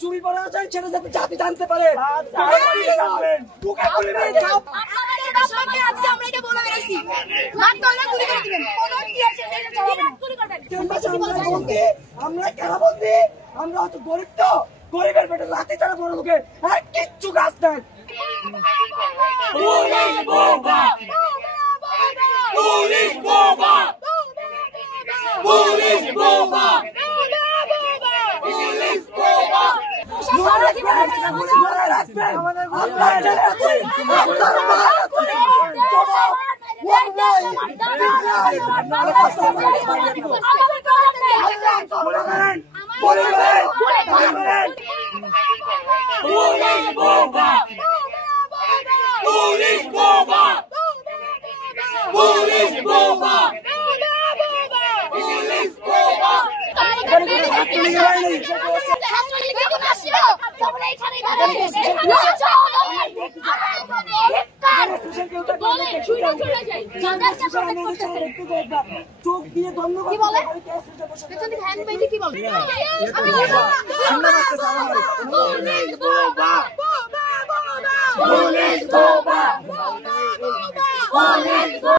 চুরি করা যায় সেটা যাতে জাতি জানতে পারে। আমরা কেন বলছি আমরা হয়তো গরিব, তো গরিবের পেটে লাঠি ছাড়া বড় লোকের আর কিচ্ছু কাজ নাই। চোখ দিয়ে ধন্যবাদ।